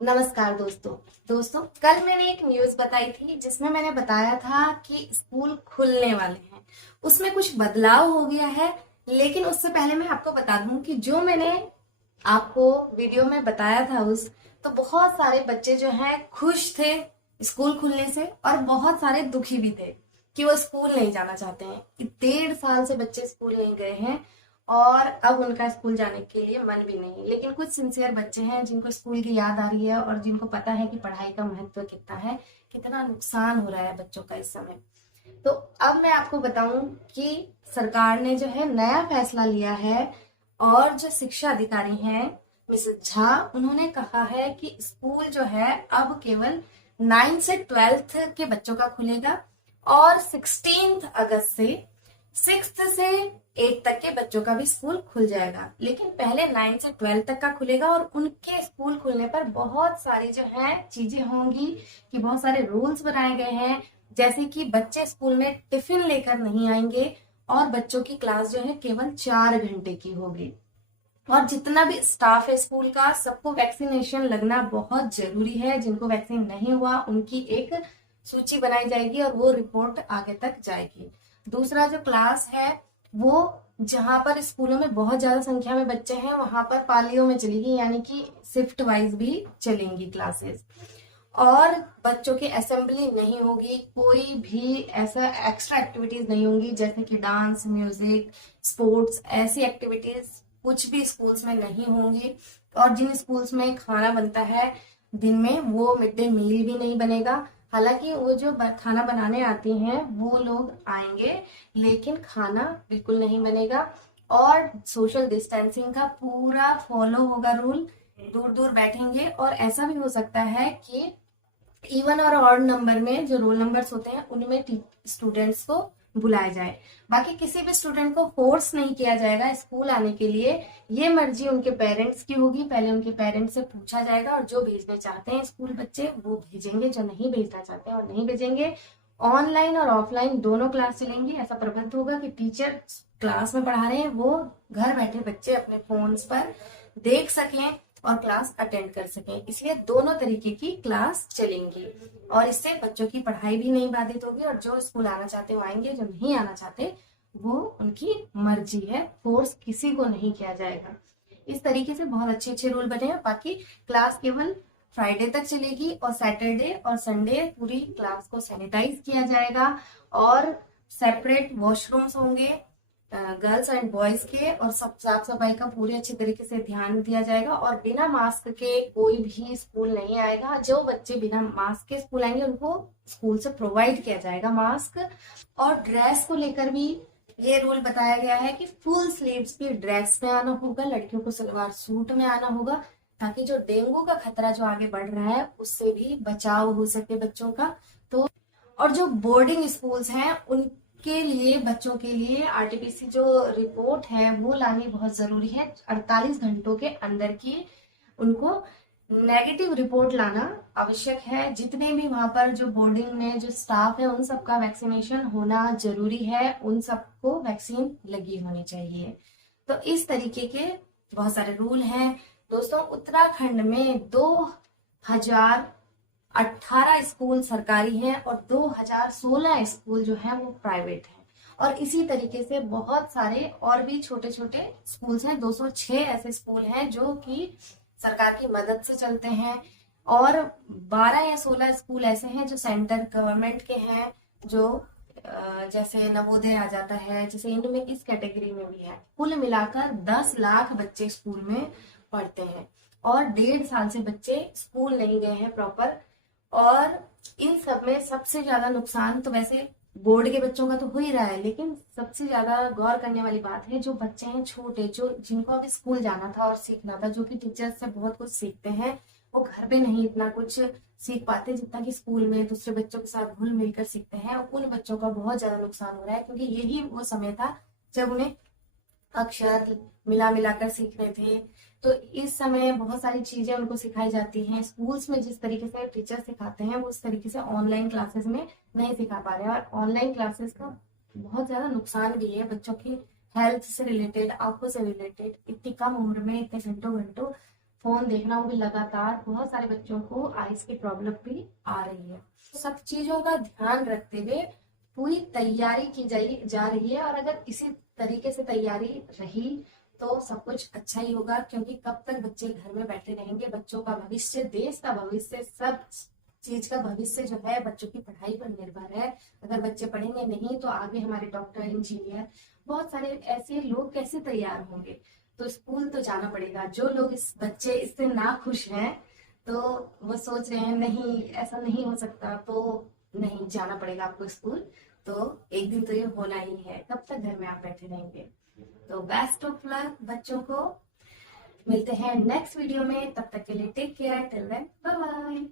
नमस्कार दोस्तों कल मैंने एक न्यूज़ बताई थी जिसमें मैंने बताया था कि स्कूल खुलने वाले हैं। उसमें कुछ बदलाव हो गया है। लेकिन उससे पहले मैं आपको बता दूं कि जो मैंने आपको वीडियो में बताया था तो बहुत सारे बच्चे जो हैं खुश थे स्कूल खुलने से, और बहुत सारे दुखी भी थे कि वो स्कूल नहीं जाना चाहते हैं। कि 1.5 साल से बच्चे स्कूल नहीं गए हैं और अब उनका स्कूल जाने के लिए मन भी नहीं है। लेकिन कुछ सिंसियर बच्चे हैं जिनको स्कूल की याद आ रही है और जिनको पता है कि पढ़ाई का महत्व कितना है, कितना नुकसान हो रहा है बच्चों का इस समय। तो अब मैं आपको बताऊं कि सरकार ने जो है नया फैसला लिया है, और जो शिक्षा अधिकारी हैं मिसेस झा, उन्होंने कहा है कि स्कूल जो है अब केवल 9 से 12th के बच्चों का खुलेगा, और 16 अगस्त से 6th से 8 तक के बच्चों का भी स्कूल खुल जाएगा। लेकिन पहले 9 से 12 तक का खुलेगा, और उनके स्कूल खुलने पर बहुत सारी जो है चीजें होंगी कि बहुत सारे रूल्स बनाए गए हैं। जैसे कि बच्चे स्कूल में टिफिन लेकर नहीं आएंगे, और बच्चों की क्लास जो है केवल 4 घंटे की होगी। और जितना भी स्टाफ है स्कूल का, सबको वैक्सीनेशन लगना बहुत जरूरी है। जिनको वैक्सीन नहीं हुआ उनकी एक सूची बनाई जाएगी और वो रिपोर्ट आगे तक जाएगी। दूसरा, जो क्लास है वो जहां पर स्कूलों में बहुत ज्यादा संख्या में बच्चे हैं वहां पर पालियों में चलेगी, यानी कि शिफ्ट वाइज भी चलेंगी क्लासेस। और बच्चों की असेंबली नहीं होगी, कोई भी ऐसा एक्स्ट्रा एक्टिविटीज नहीं होंगी जैसे कि डांस, म्यूजिक, स्पोर्ट्स, ऐसी एक्टिविटीज कुछ भी स्कूल्स में नहीं होंगी। और जिन स्कूल्स में खाना बनता है दिन में, वो मिड डे मील भी नहीं बनेगा। हालांकि वो जो खाना बनाने आती हैं वो लोग आएंगे, लेकिन खाना बिल्कुल नहीं बनेगा। और सोशल डिस्टेंसिंग का पूरा फॉलो होगा रूल। दूर दूर बैठेंगे, और ऐसा भी हो सकता है कि इवन और ऑड नंबर में जो रोल नंबर्स होते हैं उनमें स्टूडेंट्स को बुलाया जाए। बाकी किसी भी स्टूडेंट को फोर्स नहीं किया जाएगा स्कूल आने के लिए। ये मर्जी उनके पेरेंट्स की होगी। पहले उनके पेरेंट्स से पूछा जाएगा, और जो भेजने चाहते हैं स्कूल बच्चे वो भेजेंगे, जो नहीं भेजना चाहते हैं और नहीं भेजेंगे। ऑनलाइन और ऑफलाइन दोनों क्लास चलेंगी। ऐसा प्रबंध होगा कि टीचर क्लास में पढ़ा रहे हैं वो घर बैठे बच्चे अपने फोन्स पर देख सकें और क्लास अटेंड कर सकें। इसलिए दोनों तरीके की क्लास चलेंगी, और इससे बच्चों की पढ़ाई भी नहीं बाधित होगी। और जो स्कूल आना चाहते वो आएंगे, जो नहीं आना चाहते वो उनकी मर्जी है, फोर्स किसी को नहीं किया जाएगा। इस तरीके से बहुत अच्छे अच्छे रूल बने हैं। बाकी क्लास केवल फ्राइडे तक चलेगी, और सैटरडे और संडे पूरी क्लास को सैनिटाइज किया जाएगा, और सेपरेट वॉशरूम्स होंगे गर्ल्स एंड बॉयज के, और सब साफ सफाई का पूरे अच्छे तरीके से ध्यान दिया जाएगा। और बिना मास्क के कोई भी स्कूल नहीं आएगा। जो बच्चे बिना मास्क के स्कूल आएंगे उनको स्कूल से प्रोवाइड किया जाएगा मास्क। और ड्रेस को लेकर भी ये रूल बताया गया है कि फुल स्लीव्स की ड्रेस में आना होगा, लड़कियों को सलवार सूट में आना होगा, ताकि जो डेंगू का खतरा जो आगे बढ़ रहा है उससे भी बचाव हो सके बच्चों का। तो और जो बोर्डिंग स्कूल्स हैं उनके लिए, बच्चों के लिए आरटीपीसी जो रिपोर्ट है वो लानी बहुत जरूरी है। 48 घंटों के अंदर की उनको नेगेटिव रिपोर्ट लाना आवश्यक है। जितने भी वहां पर जो बोर्डिंग में जो स्टाफ है उन सबका वैक्सीनेशन होना जरूरी है, उन सबको वैक्सीन लगी होनी चाहिए। तो इस तरीके के बहुत सारे रूल हैं दोस्तों। उत्तराखंड में 2018 स्कूल सरकारी हैं और 2016 स्कूल जो है वो प्राइवेट है। और इसी तरीके से बहुत सारे और भी छोटे छोटे स्कूल्स हैं। 206 ऐसे स्कूल हैं जो कि सरकार की मदद से चलते हैं, और 12 या 16 स्कूल ऐसे हैं जो सेंटर गवर्नमेंट के हैं, जो जैसे नवोदय आ जाता है, जैसे इनमें इस कैटेगरी में भी है। कुल मिलाकर 10 लाख बच्चे स्कूल में पढ़ते हैं, और 1.5 साल से बच्चे स्कूल नहीं गए हैं प्रॉपर। और इन सब में सबसे ज्यादा नुकसान तो वैसे बोर्ड के बच्चों का तो हो ही रहा है, लेकिन सबसे ज्यादा गौर करने वाली बात है जो बच्चे हैं छोटे, जो जिनको अभी स्कूल जाना था और सीखना था, जो कि टीचर से बहुत कुछ सीखते हैं, वो घर पे नहीं इतना कुछ सीख पाते जितना कि स्कूल में दूसरे बच्चों के साथ घुल मिलकर सीखते हैं। उन बच्चों का बहुत ज्यादा नुकसान हो रहा है, क्योंकि यही वो समय था जब उन्हें अक्षर मिला मिलाकर सीखने थे। तो इस समय बहुत सारी चीजें उनको सिखाई जाती हैं। स्कूल्स में जिस तरीके से टीचर सिखाते हैं वो उस तरीके से ऑनलाइन क्लासेस में नहीं सिखा पा रहे हैं। और ऑनलाइन क्लासेस का बहुत ज्यादा नुकसान भी है बच्चों की हेल्थ से रिलेटेड, आंखों से रिलेटेड। इतनी कम उम्र में इतने घंटों घंटों फोन देखना, वो भी लगातार, बहुत सारे बच्चों को आइस की प्रॉब्लम भी आ रही है। सब चीजों का ध्यान रखते हुए पूरी तैयारी की जा रही है, और अगर इसी तरीके से तैयारी रही तो सब कुछ अच्छा ही होगा, क्योंकि कब तक बच्चे घर में बैठे रहेंगे। बच्चों का भविष्य, देश का भविष्य, सब चीज का भविष्य जो है बच्चों की पढ़ाई पर निर्भर है। अगर बच्चे पढ़ेंगे नहीं तो आगे हमारे डॉक्टर, इंजीनियर, बहुत सारे ऐसे लोग कैसे तैयार होंगे। तो स्कूल तो जाना पड़ेगा। जो लोग इस बच्चे इससे ना खुश हैं तो वो सोच रहे हैं नहीं ऐसा नहीं हो सकता, तो नहीं, जाना पड़ेगा आपको स्कूल। तो एक दिन तो ये होना ही है, कब तक घर में आप बैठे रहेंगे। तो बेस्ट ऑफ लक बच्चों को। मिलते हैं नेक्स्ट वीडियो में, तब तक के लिए take care, till then bye bye.